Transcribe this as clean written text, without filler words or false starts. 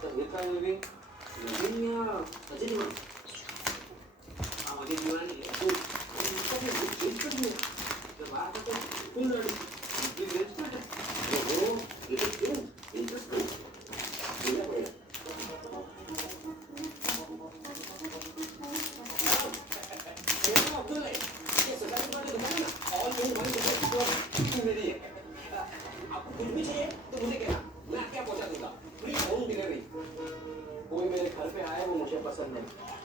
अच्छा देखा है भी लेकिन यार अजय नहीं बन हाँ मुझे दीवानी है तो इसका भी वेस्ट कर दिया तो बात तो फुल लड़ी ये वेस्ट कर दे वो ये तो क्यों इंटरेस्ट कर दिया भाई ये अब्दुल है ये सरकारी वाले दुकान है ना ऑल इन वन दुकान मेरी है आपको कुछ भी चाहिए तो मुझे कहना मैं क्या पहुंचा दूंगा फ्री होम डिलीवरी कोई मेरे घर पे आए वो मुझे पसंद नहीं